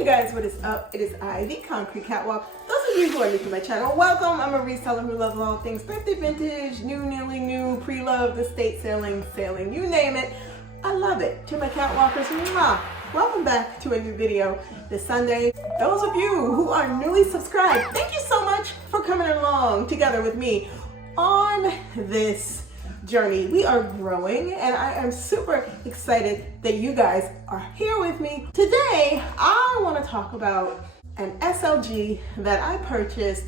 you guys, what is up? It is I, the Concrete Catwalk. Those of you who are new to my channel, welcome. I'm a reseller who loves all things thrifty, vintage, new, nearly new, pre-loved, estate sailing, you name it. I love it. To my catwalkers, mwah. Welcome back to a new video this Sunday. Those of you who are newly subscribed, thank you so much for coming along together with me on this journey. We are growing and I am super excited that you guys are here with me. Today, I want to talk about an SLG that I purchased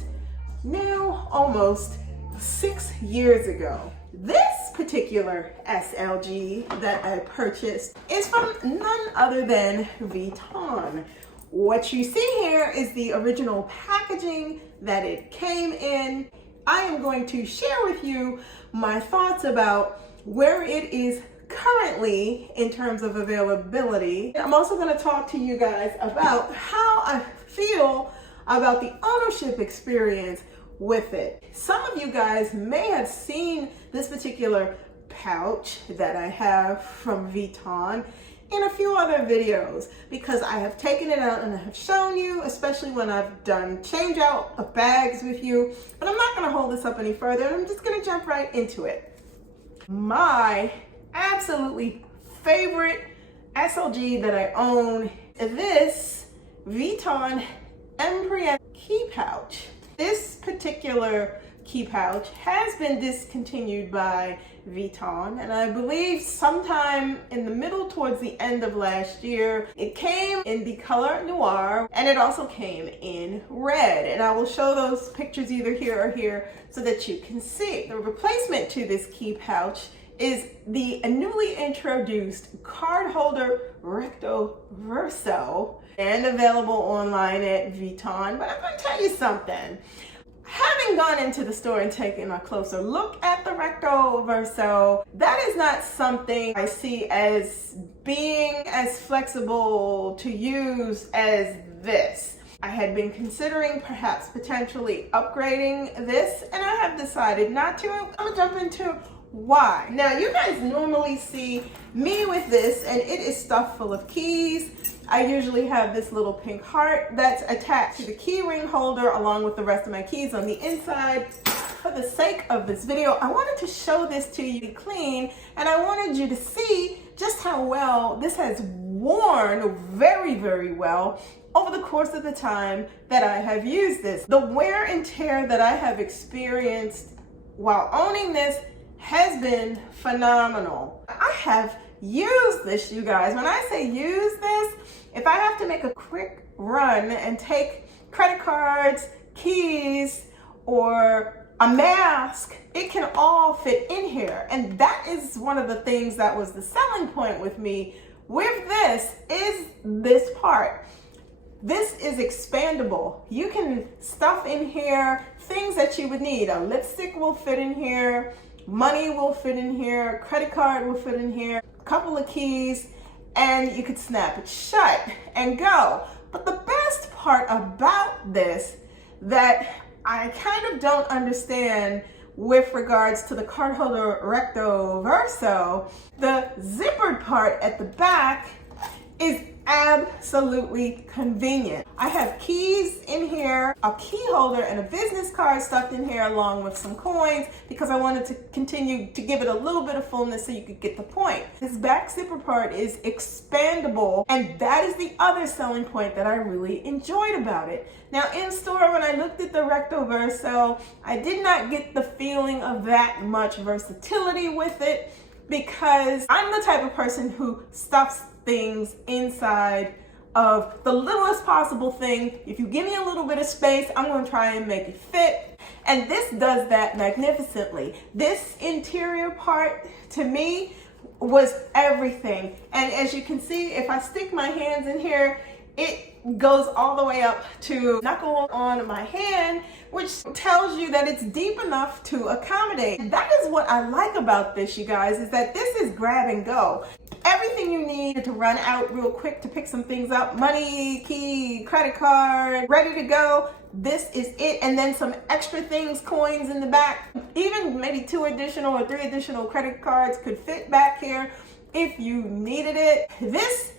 now almost 6 years ago. This particular SLG that I purchased is from none other than Vuitton. What you see here is the original packaging that it came in. I am going to share with you my thoughts about where it is currently in terms of availability. I'm also going to talk to you guys about how I feel about the ownership experience with it. Some of you guys may have seen this particular pouch that I have from Vuitton in a few other videos because I have taken it out and I have shown you, especially when I've done change out of bags with you. But I'm not going to hold this up any further. I'm just going to jump right into it. My absolutely favorite SLG that I own is this Vuitton Empriente key pouch. This particular key pouch has been discontinued by Vuitton, and I believe sometime in the middle towards the end of last year. It came in the color NOIR and it also came in red, and I will show those pictures either here or here so that you can see. The replacement to this key pouch is the newly introduced card holder recto verso and available online at Vuitton. But I'm going to tell you something. Having gone into the store and taken a closer look at the recto verso, that is not something I see as being as flexible to use as this. I had been considering perhaps potentially upgrading this, and I have decided not to. I'm gonna jump into why. Now, you guys normally see me with this, and it is stuffed full of keys. I usually have this little pink heart that's attached to the key ring holder along with the rest of my keys on the inside. For the sake of this video, I wanted to show this to you clean, and I wanted you to see just how well this has worn very, very well over the course of the time that I have used this. The wear and tear that I have experienced while owning this has been phenomenal. I have used this, you guys. When I say use this, if I have to make a quick run and take credit cards, keys, or a mask, it can all fit in here. And that is one of the things that was the selling point with me with this, is this part. This is expandable. You can stuff in here things that you would need. A lipstick will fit in here, money will fit in here, credit card will fit in here, a couple of keys, and you could snap it shut and go. But the best part about this that I kind of don't understand with regards to the card holder recto verso, the zippered part at the back is absolutely convenient. I have keys in here, a key holder, and a business card stuffed in here along with some coins because I wanted to continue to give it a little bit of fullness so you could get the point. This back zipper part is expandable, and that is the other selling point that I really enjoyed about it. Now, in store, when I looked at the recto verso, I did not get the feeling of that much versatility with it because I'm the type of person who stuffs things inside of the littlest possible thing. If you give me a little bit of space, I'm going to try and make it fit. And this does that magnificently. This interior part, to me, was everything. And as you can see, if I stick my hands in here, it goes all the way up to knuckle on my hand, which tells you that it's deep enough to accommodate. That is what I like about this, you guys, is that this is grab and go. Everything you need to run out real quick to pick some things up, money, key, credit card, ready to go. This is it. And then some extra things, coins in the back. Even maybe 2 additional or 3 additional credit cards could fit back here if you needed it. This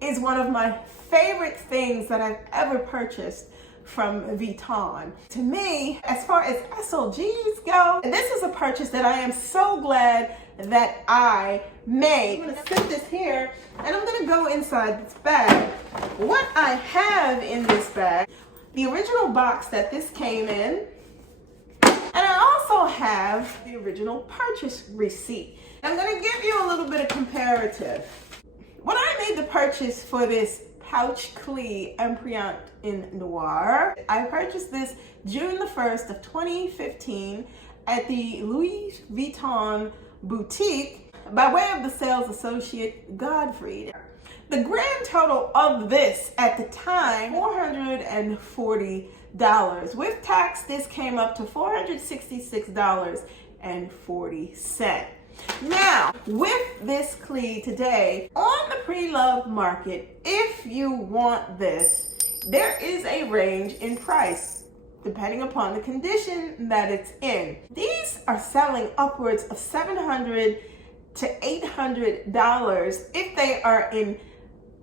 is one of my favorite things that I've ever purchased from Vuitton. To me, as far as SLGs go, this is a purchase that I am so glad that I made. I'm gonna sit this here and I'm gonna go inside this bag. What I have in this bag, the original box that this came in, and I also have the original purchase receipt. I'm gonna give you a little bit of comparative. When I made the purchase for this pouch clee Empriente in Noir, I purchased this June the 1st of 2015 at the Louis Vuitton boutique by way of the sales associate Godfrey. The grand total of this at the time, $440. With tax, this came up to $466.40. Now, with this clee today, on the pre-loved market, if you want this, there is a range in price depending upon the condition that it's in. These are selling upwards of $700 to $800 if they are in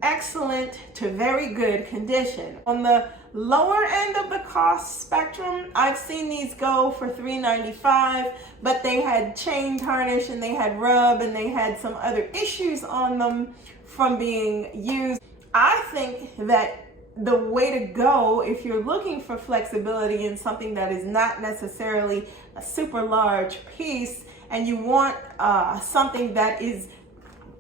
excellent to very good condition. On the lower end of the cost spectrum, I've seen these go for $395, but they had chain tarnish and they had rub and they had some other issues on them from being used. I think that the way to go, if you're looking for flexibility in something that is not necessarily a super large piece and you want something that is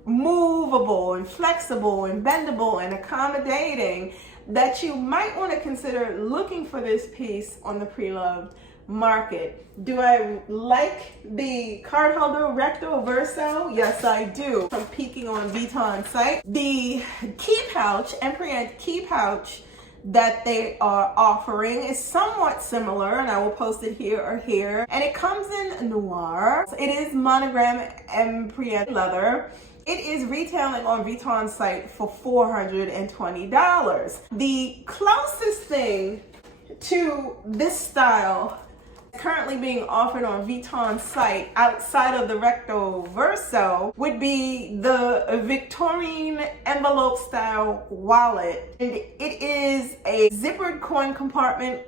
movable and flexible and bendable and accommodating, that you might want to consider looking for this piece on the pre-loved market. Do I like the card holder recto verso? Yes, I do. From peeking on Vuitton's site, the key pouch, Empriente key pouch that they are offering is somewhat similar, and I will post it here or here. And it comes in Noir. It is monogram Empriente leather. It is retailing on Vuitton's site for $420. The closest thing to this style currently being offered on Vuitton's site outside of the recto verso would be the Victorian envelope style wallet. And it is a zippered coin compartment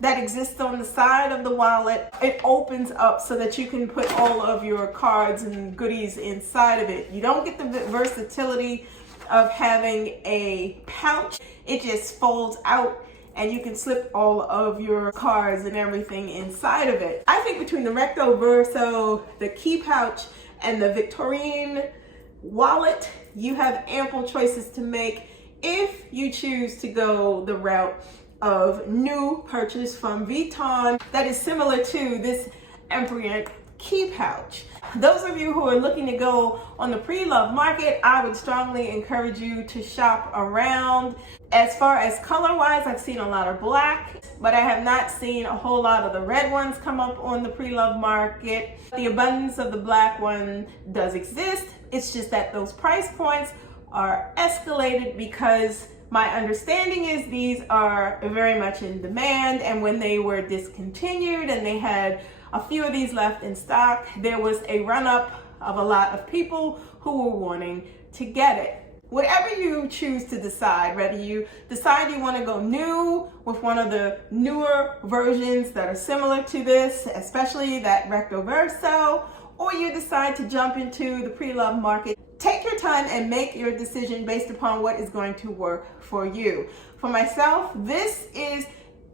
that exists on the side of the wallet. It opens up so that you can put all of your cards and goodies inside of it. You don't get the versatility of having a pouch. It just folds out and you can slip all of your cards and everything inside of it. I think between the recto verso, the key pouch, and the Victorian wallet, you have ample choices to make if you choose to go the route of new purchase from Vuitton that is similar to this Empriente key pouch. Those of you who are looking to go on the pre-loved market, I would strongly encourage you to shop around. As far as color-wise, I've seen a lot of black, but I have not seen a whole lot of the red ones come up on the pre-loved market. The abundance of the black one does exist. It's just that those price points are escalated because my understanding is these are very much in demand, and when they were discontinued and they had a few of these left in stock, there was a run-up of a lot of people who were wanting to get it. Whatever you choose to decide, whether you decide you want to go new with one of the newer versions that are similar to this, especially that recto verso, or you decide to jump into the pre-loved market, take your time and make your decision based upon what is going to work for you. For myself, this is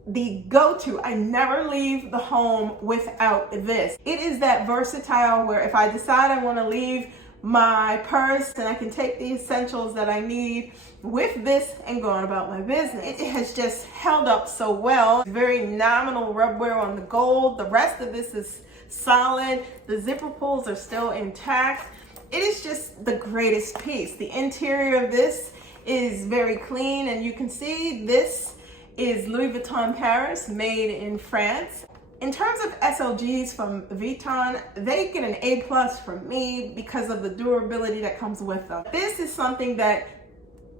the go-to. I never leave the home without this. It is that versatile where if I decide I want to leave my purse and I can take the essentials that I need with this and go on about my business. It has just held up so well. Very nominal rub wear on the gold. The rest of this is solid. The zipper pulls are still intact. It is just the greatest piece. The interior of this is very clean, and you can see this is Louis Vuitton Paris, made in France. In terms of SLGs from Vuitton, they get an A+ from me because of the durability that comes with them. This is something that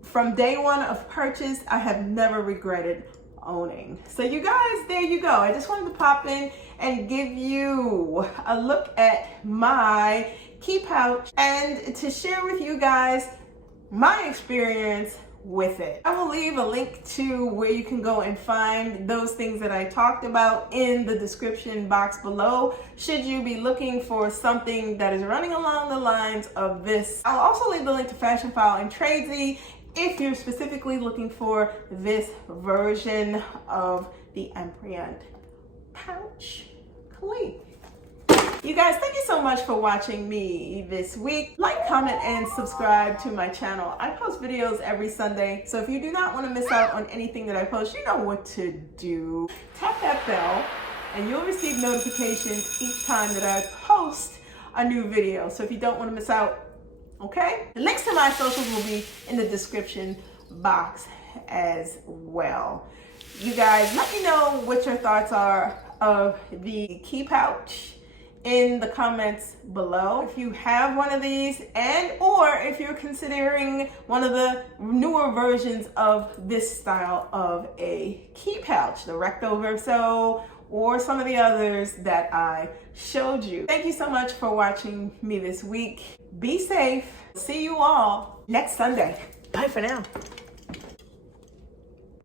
from day one of purchase, I have never regretted owning. So you guys, there you go. I just wanted to pop in and give you a look at my key pouch and to share with you guys my experience with it. I will leave a link to where you can go and find those things that I talked about in the description box below, should you be looking for something that is running along the lines of this. I'll also leave the link to Fashionphile and Tradesy if you're specifically looking for this version of the Empriente pouch cleat. You guys, thank you so much for watching me this week. Like, comment, and subscribe to my channel. I post videos every Sunday, so if you do not want to miss out on anything that I post, you know what to do. Tap that bell, and you'll receive notifications each time that I post a new video. So if you don't want to miss out, okay? The links to my socials will be in the description box as well. You guys, let me know what your thoughts are of the key pouch in the comments below. If you have one of these, and or if you're considering one of the newer versions of this style of a key pouch, the Recto Verso, or some of the others that I showed you. Thank you so much for watching me this week. Be safe. See you all next Sunday. Bye for now.